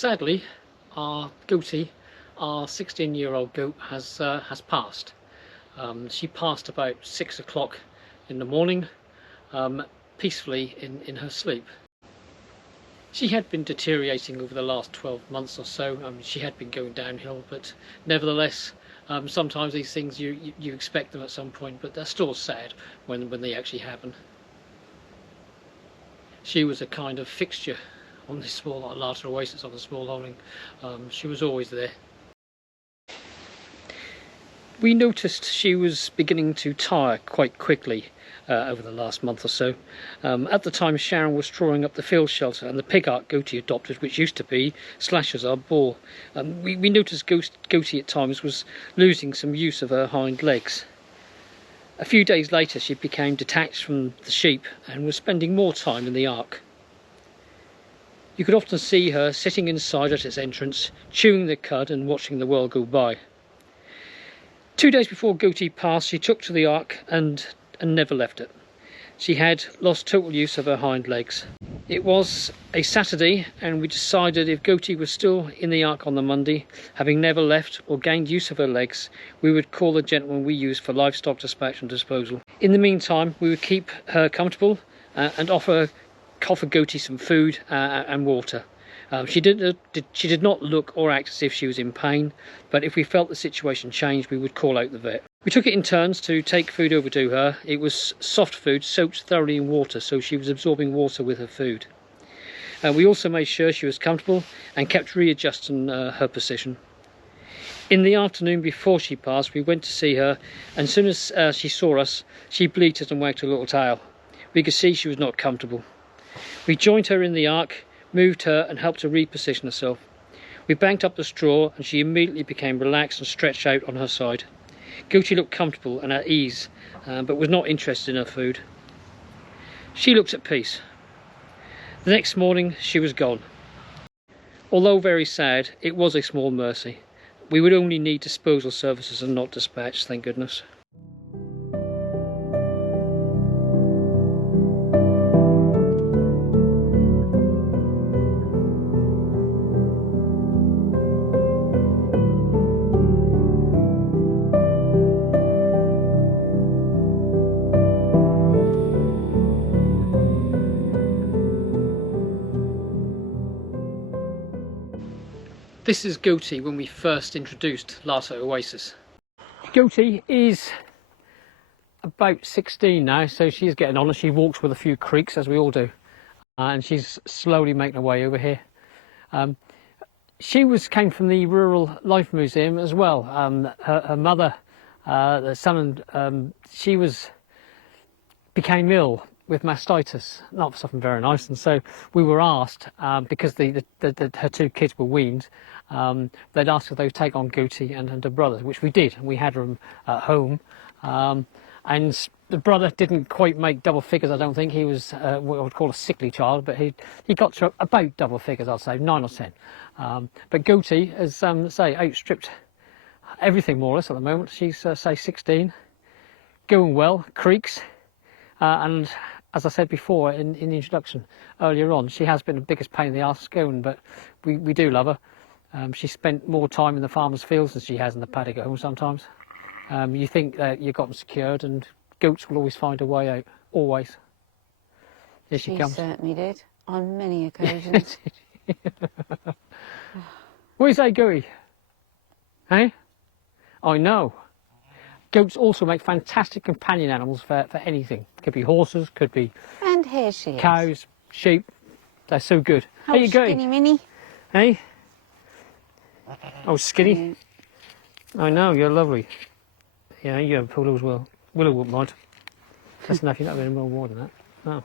Sadly, our Goatie, our 16-year-old goat, has passed. She passed about 6 o'clock in the morning, peacefully in her sleep. She had been deteriorating over the last 12 months or so. She had been going downhill, but nevertheless, sometimes these things you expect them at some point, but they're still sad when they actually happen. She was a kind of fixture on this small Larter Oasis, on the small holding. She was always there. We noticed she was beginning to tire quite quickly over the last month or so. At the time, Sharon was drawing up the field shelter and the pig art Goatie adopted, which used to be Slasher's our boar. We noticed Goatie at times was losing some use of her hind legs. A few days later she became detached from the sheep and was spending more time in the ark. You could often see her sitting inside at its entrance, chewing the cud and watching the world go by. 2 days before Goatie passed, she took to the ark and never left it. She had lost total use of her hind legs. It was a Saturday and we decided if Goatie was still in the ark on the Monday, having never left or gained use of her legs, we would call the gentleman we used for livestock dispatch and disposal. In the meantime, we would keep her comfortable and offer Goatie some food and water. She did not look or act as if she was in pain, but if we felt the situation changed, we would call out the vet. We took it in turns to take food over to her. It was soft food soaked thoroughly in water, so she was absorbing water with her food. We also made sure she was comfortable and kept readjusting her position. In the afternoon before she passed, we went to see her, and as soon as she saw us, she bleated and wagged her little tail. We could see she was not comfortable. We joined her in the ark, moved her and helped her reposition herself. We banked up the straw and she immediately became relaxed and stretched out on her side. Goatie looked comfortable and at ease, but was not interested in her food. She looked at peace. The next morning she was gone. Although very sad, it was a small mercy. We would only need disposal services and not dispatch, thank goodness. This is Goatie when we first introduced Larter Oasis. Goatie is about 16 now, so she's getting on and she walks with a few creaks, as we all do. And she's slowly making her way over here. She came from the Rural Life Museum as well. Her mother, the son, she became ill with mastitis, not something very nice, and so we were asked, because her two kids were weaned, they'd asked if they would take on Goatie and her brother, which we did. We had her at home, and the brother didn't quite make double figures, I don't think. He was what I would call a sickly child, but he got to about double figures, I'd say, 9 or 10. But Goatie has, say, outstripped everything more or less at the moment. She's, say, 16, going well, creaks, and as I said before in the introduction earlier on, she has been the biggest pain in the arse going, but we do love her. She spent more time in the farmer's fields than she has in the paddock at home sometimes. You think that you've got them secured, and goats will always find a way out, always. Here she comes. She certainly did, on many occasions. What do you say, Goatie? Hey? I know. Goats also make fantastic companion animals for anything. Could be horses, could be and here she is. Cows, sheep. They're so good. Oh, How you going? Skinny Minnie. Hey? Oh, Skinny. Yeah. I know, you're lovely. Yeah, you have a poodle as well. Willow wouldn't mind. That's enough, you're not getting more than that. No.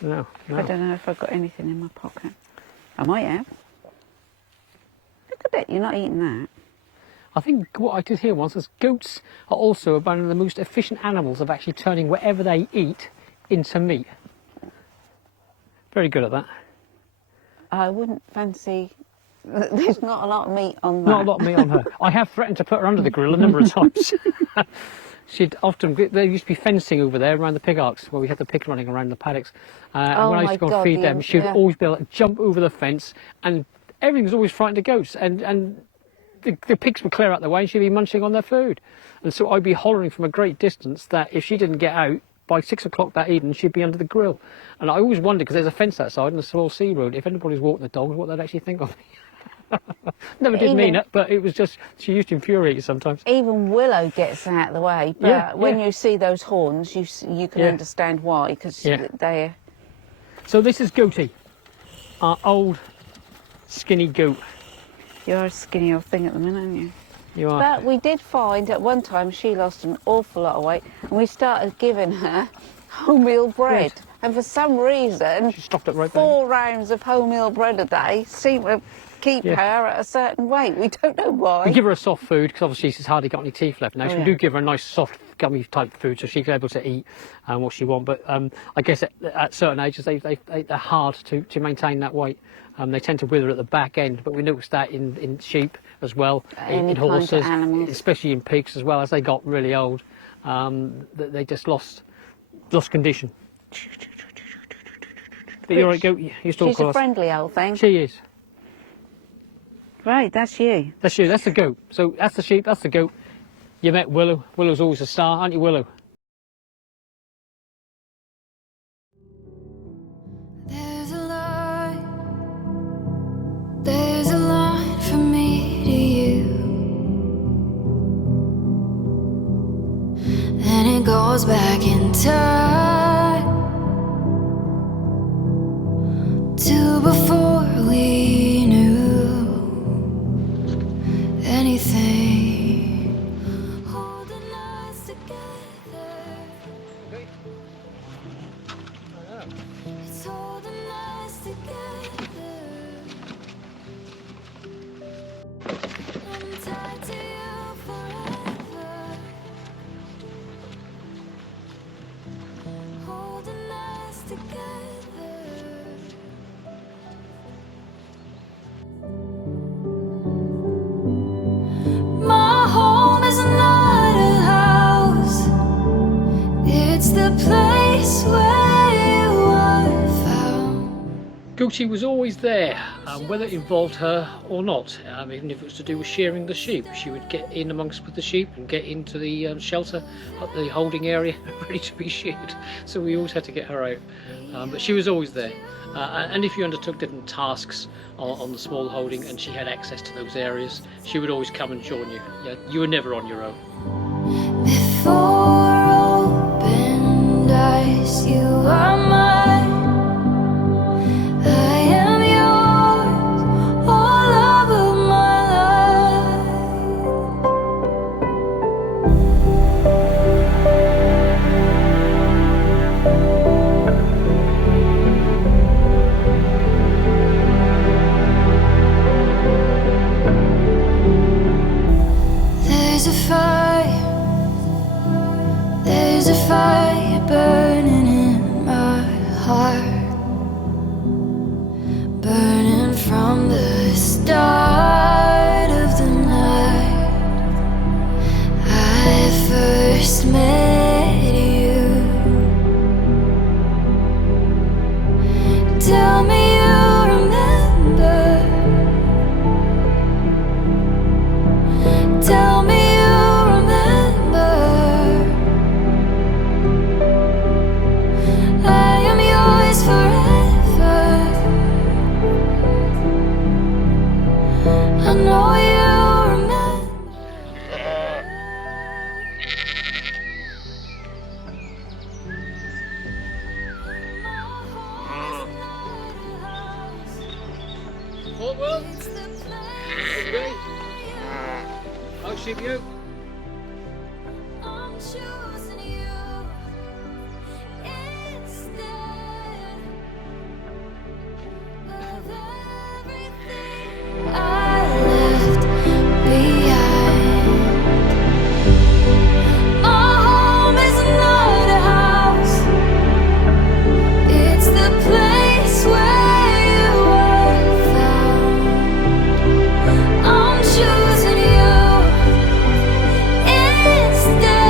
No, no. I don't know if I've got anything in my pocket. I might have. Look at that, you're not eating that. I think what I did hear once is goats are also one of the most efficient animals of actually turning whatever they eat into meat. Very good at that. I wouldn't fancy... There's not a lot of meat on that. Not a lot of meat on her. I have threatened to put her under the grill a number of times. She'd often... There used to be fencing over there around the pig arks where we had the pigs running around the paddocks. And when I used to go and feed them, she'd always be able to jump over the fence and everything was always frightened of goats, and the pigs would clear out the way and she'd be munching on their food. And so I'd be hollering from a great distance that if she didn't get out by 6 o'clock that evening, she'd be under the grill. And I always wondered, because there's a fence outside and a small sea road, if anybody's walking the dogs, what they'd actually think of me. Never did mean it, but it was just, she used to infuriate you sometimes. Even Willow gets out of the way, but when you see those horns, you can understand why, because they're... So this is Goatie, our old skinny goat. You're a skinny old thing at the minute, aren't you? You are. But we did find at one time she lost an awful lot of weight, and we started giving her wholemeal bread. Yes. And for some reason, She stopped it right 4 rounds of wholemeal bread a day seemed to keep her at a certain weight. We don't know why. We give her a soft food because obviously she's hardly got any teeth left now. So we do give her a nice soft gummy type food so she's able to eat what she wants. But I guess at certain ages they're hard to maintain that weight. They tend to wither at the back end, but we noticed that in sheep as well, in horses, especially in pigs as well. As they got really old, they just lost condition. But you're right, Goat. You still She's a friendly old thing. She is. Right, that's you. That's you. That's the goat. So that's the sheep. That's the goat. You met Willow. Willow's always a star, aren't you, Willow? There's a line. There's a line from me to you, and it goes back in time to before we knew anything, holding us together. It's holding us together. I'm tied to you forever, holding us together. My home is not a house, it's the place where you are found. Goatie was always there, whether it involved her or not. Even if it was to do with shearing the sheep, she would get in amongst with the sheep and get into the shelter at the holding area, ready to be sheared. So we always had to get her out, but she was always there. And if you undertook different tasks on the small holding and she had access to those areas, she would always come and join you. Yeah, you were never on your own. Before opened eyes, you are mine. I am yours, all of my life. There's a fire burning in my heart, burning from the start of the night I first met you. Tell me you remember. Tell me you remember. I am yours forever. I know you remember. My home is not a house, What, Will? it's the Okay. I'll sheep you. I'm choosing you instead of everything I left behind. My home is not a house, it's the place where you are found. I'm choosing you instead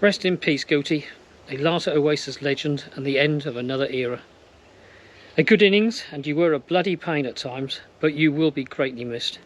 Rest in peace, Goatie, a Larter Oasis legend and the end of another era. A good innings, and you were a bloody pain at times, but you will be greatly missed.